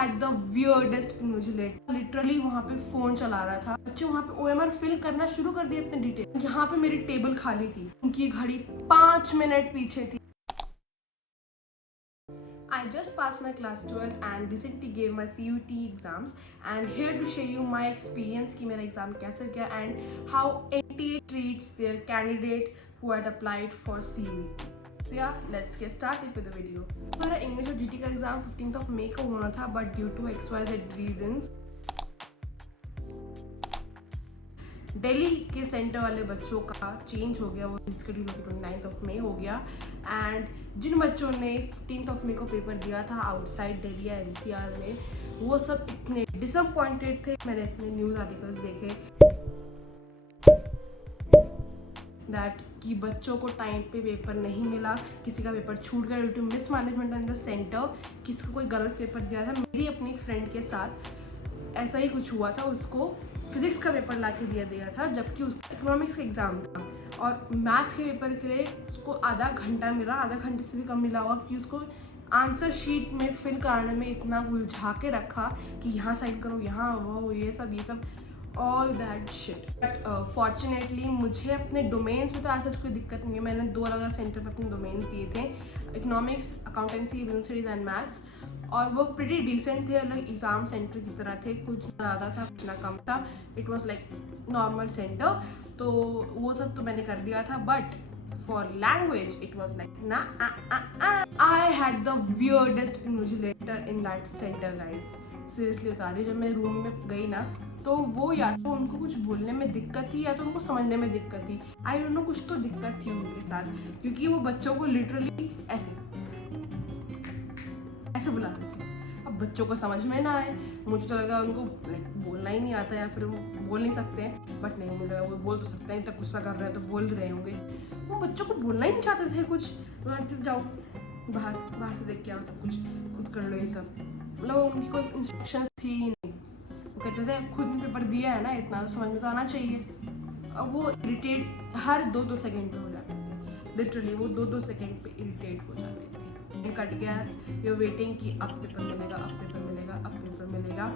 Had the weirdest invigilator. Literally वहाँ पे phone चला रहा था। बच्चे वहाँ पे OMR फिल करना शुरू कर दिए अपने डिटेल। यहाँ पे मेरी टेबल खाली थी, उनकी घड़ी 5 मिनट पीछे थी। I just passed my class 12th and recently gave my CUT exams and here to share you my experience कि मेरा एग्जाम कैसे गया and how NTA treats their candidate who had applied for CUT. So yeah, let's get started with the video. हमारा English और GT का exam 15th May को होना था but due to XYZ reasons Delhi के सेंटर वाले बच्चों का चेंज हो गया। वो शेड्यूल 29th May हो गया एंड जिन बच्चों ने 15th May को पेपर दिया था आउटसाइड दिल्ली या NCR में, वो सब इतने डिसअपॉइंटेड थे। मैंने इतने न्यूज़ आर्टिकल्स देखे दैट कि बच्चों को टाइम पे पेपर नहीं मिला, किसी का पेपर छूट गया due to mismanagement in the centre, किसी को कोई गलत पेपर दिया था। मेरी अपनी फ्रेंड के साथ ऐसा ही कुछ हुआ था। उसको फिजिक्स का पेपर ला के दिया था जबकि उसका इकोनॉमिक्स का एग्ज़ाम था और मैथ्स के पेपर के लिए उसको आधा घंटा मिला, आधा घंटे से भी कम मिला होगा कि उसको आंसर शीट में फिल कराने में इतना उलझा के रखा कि यहाँ साइन करो, यहाँ वो ये सब all that shit. But fortunately मुझे अपने डोमेन्स में तो ऐसा कोई दिक्कत नहीं है। मैंने 2 अलग अलग सेंटर पर अपने डोमेन्स दिए थे, economics, accountancy, business studies and maths, और वो प्रीटी डिसेंट थे। अलग एग्ज़ाम सेंटर की तरह थे, कुछ ज़्यादा था कुछ ना कम था। It was like normal centre, तो वो सब तो मैंने कर दिया था। But for language it was like ना I had the weirdest invigilator in that centre guys. Seriously बता रही, जब मैं रूम में गई ना तो वो या तो उनको कुछ बोलने में दिक्कत थी या तो उनको समझने में दिक्कत थी। आई डोंट नो, कुछ तो दिक्कत थी उनके साथ, क्योंकि वो बच्चों को लिटरली ऐसे बुला रहे थे। अब बच्चों को समझ में ना आए, मुझे तो लगा उनको लाइक बोलना ही नहीं आता या फिर वो बोल नहीं सकते हैं। बट नहीं, मुझे लगा वो बोल तो सकते हैं, इतना गुस्सा कर रहे हैं तो बोल रहे होंगे। वो बच्चों को बोलना ही नहीं चाहते थे कुछ। जाओ बाहर से देख के आओ, सब कुछ खुद कर लो, ये सब मतलब उनकी कोई इंस्ट्रक्शंस थी ही नहीं। वो कहते थे खुद ने पेपर दिया है ना, इतना समझ में तो आना चाहिए। अब वो इरिटेट हर 2-2 सेकेंड पे हो जाते थे। लिटरली वो 2-2 सेकेंड पे इरिटेट हो जाते थे। कट गया, यू वेटिंग कि अब पेपर मिलेगा, अब पेपर मिलेगा, अब पेपर मिलेगा।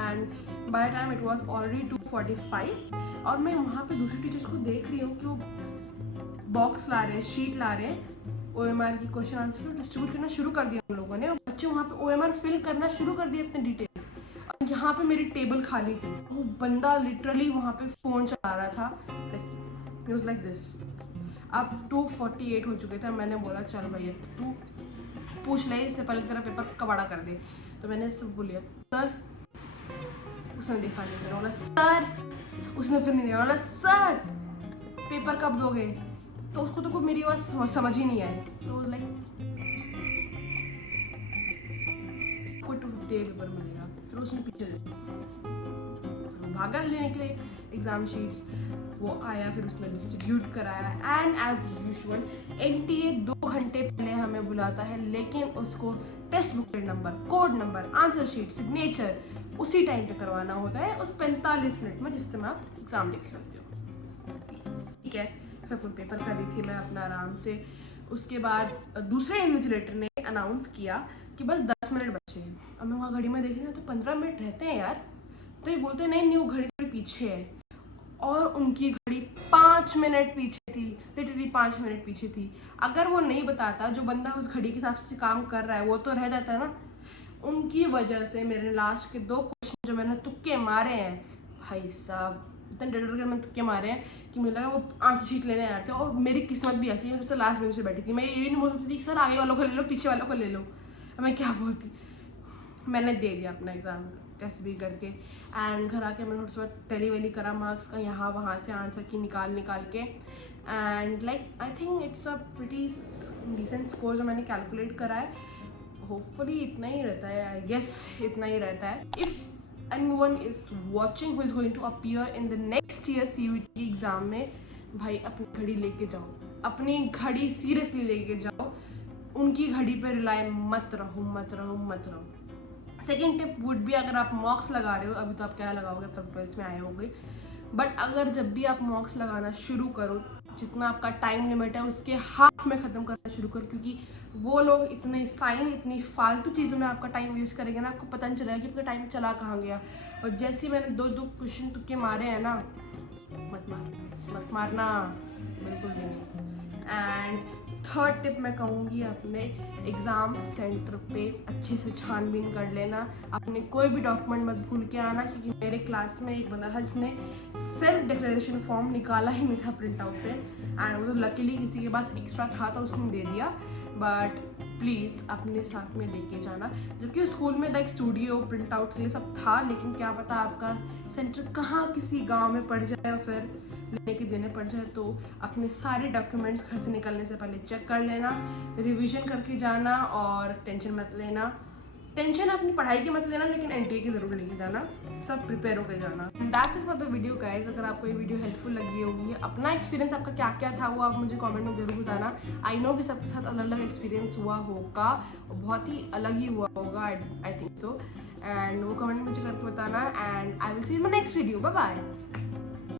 And by time it was already 2:45 और मैं वहाँ पे दूसरी टीचर्स को देख रही हूँ कि वो बॉक्स ला रहे हैं, शीट ला रहे हैं, OMR की क्वेश्चन आंसर डिस्ट्रीब्यूट करना शुरू कर दिया हम लोगों ने। बच्चे वहाँ पे OMR फिल करना शुरू कर दिए अपने डिटेल्स और यहाँ पे मेरी टेबल खाली थी। वो बंदा लिटरली वहाँ पे फ़ोन चला रहा था, लाइक दिस। अब 2:48 हो चुके थे। मैंने बोला चल भैया तू पूछ ले, इससे पहले तेरा पेपर कबाड़ा कर दे। तो मैंने सब बोलिया सर, उसने दिखा नहीं, मेरा बोला सर, उसने फिर नहीं दिया, बोला सर पेपर कब दोगे। तो उसको तो कोई मेरी आवाज़ समझ ही नहीं आई। तो लाइक कोई 2:58 पेपर मिलेगा। फिर उसने पीछे भागा लेने के लिए एग्ज़ाम शीट्स। वो आया, फिर उसने डिस्ट्रीब्यूट कराया एंड एज यूजुअल NTA 2 घंटे पहले हमें बुलाता है, लेकिन उसको text book number, code number, answer sheet, signature उसी टाइम पे करवाना होता है, उस 45 मिनट में जिस समय आप एग्ज़ाम लिख रहे होते हो। ठीक है, फिर कोई पेपर कर रही थी मैं अपना आराम से। उसके बाद दूसरे इन्विजिलेटर ने अनाउंस किया कि बस 10 मिनट बचे हैं। अब मैं वहाँ घड़ी में देख रही हूँ तो 15 मिनट रहते हैं यार। तो ये बोलते नहीं वो घड़ी थोड़ी पीछे है और उनकी घड़ी 5 मिनट पीछे थी, लिटरली 5 मिनट पीछे थी। अगर वो नहीं बताता, जो बंदा उस घड़ी के हिसाब से काम कर रहा है वो तो रह जाता है ना। उनकी वजह से मेरे लास्ट के 2 क्वेश्चन जो मैंने तुक्के मारे हैं, भाई साहब इतने डर कर मैंने तुक्के मारे हैं कि मुझे लगा वो आंसर शीट लेने आते हैं। और मेरी किस्मत भी ऐसी है, सबसे लास्ट बेंच पे बैठी थी। मैं ये भी नहीं बोल सकती थी सर आगे वालों को ले लो, पीछे वालों को ले लो। मैं क्या बोलती, मैंने दे दिया अपना एग्ज़ाम कैसे भी करके। एंड घर आके मैंने थोड़ा सा टेली वेली करा मार्क्स का, यहाँ वहाँ से आंसर की निकाल के। And like I think it's a pretty decent score जो मैंने कैलकुलेट करा है। होपफुली इतना ही रहता है, आई गेस इतना ही रहता है। If anyone is watching who is going to appear in the next year CUT exam में, भाई अपनी घड़ी लेके जाओ, अपनी घड़ी सीरियसली लेके जाओ। उनकी घड़ी पे रिलाय मत रहो। सेकेंड टिप वुड भी, अगर आप मॉक्स लगा रहे हो, अभी तो आप क्या लगाओगे, अब तक 12th में आए होंगे, बट अगर जब भी आप मॉक्स लगाना शुरू करो, जितना आपका टाइम लिमिट है उसके हाफ में ख़त्म करना शुरू करो, क्योंकि वो लोग इतने साइन, इतनी फालतू चीज़ों में आपका टाइम वेस्ट करेंगे ना, आपको पता नहीं चलेगा कि आपका टाइम चला कहाँ गया। और जैसे ही मैंने दो क्वेश्चन तुक्के मारे हैं ना, मत मारना बिल्कुल भी नहीं। एंड थर्ड टिप मैं कहूँगी, अपने एग्ज़ाम सेंटर पे अच्छे से छानबीन कर लेना, अपने कोई भी डॉक्यूमेंट मत भूल के आना। क्योंकि मेरे क्लास में एक बंदा था जिसने सेल्फ डिक्लेरेशन फॉर्म निकाला ही नहीं था प्रिंट आउट पे, एंड वो तो लकीली किसी के पास एक्स्ट्रा था तो उसने दे दिया। बट प्लीज़ अपने साथ में लेके जाना। जबकि स्कूल में लाइक स्टूडियो प्रिंट आउट के लिए सब था, लेकिन क्या पता आपका सेंटर कहाँ किसी गांव में पड़ जाए या फिर लेने के देने पड़ जाए। तो अपने सारे डॉक्यूमेंट्स घर से निकलने से पहले चेक कर लेना, रिवीजन करके जाना, और टेंशन मत लेना। टेंशन अपनी पढ़ाई की मत लेना, लेकिन एनटीए की ज़रूर लेके जाना, सब प्रिपेयर होकर जाना। That's it for the video guys. अगर आपको ये वीडियो हेल्पफुल लगी होगी, अपना एक्सपीरियंस आपका क्या क्या था वो आप मुझे कमेंट में ज़रूर बताना। आई नो कि सबके साथ अलग अलग एक्सपीरियंस हुआ होगा, बहुत ही अलग ही हुआ होगा, आई थिंक सो। एंड वो कमेंट मुझे करके बताना, and I will see in my next video. Bye bye.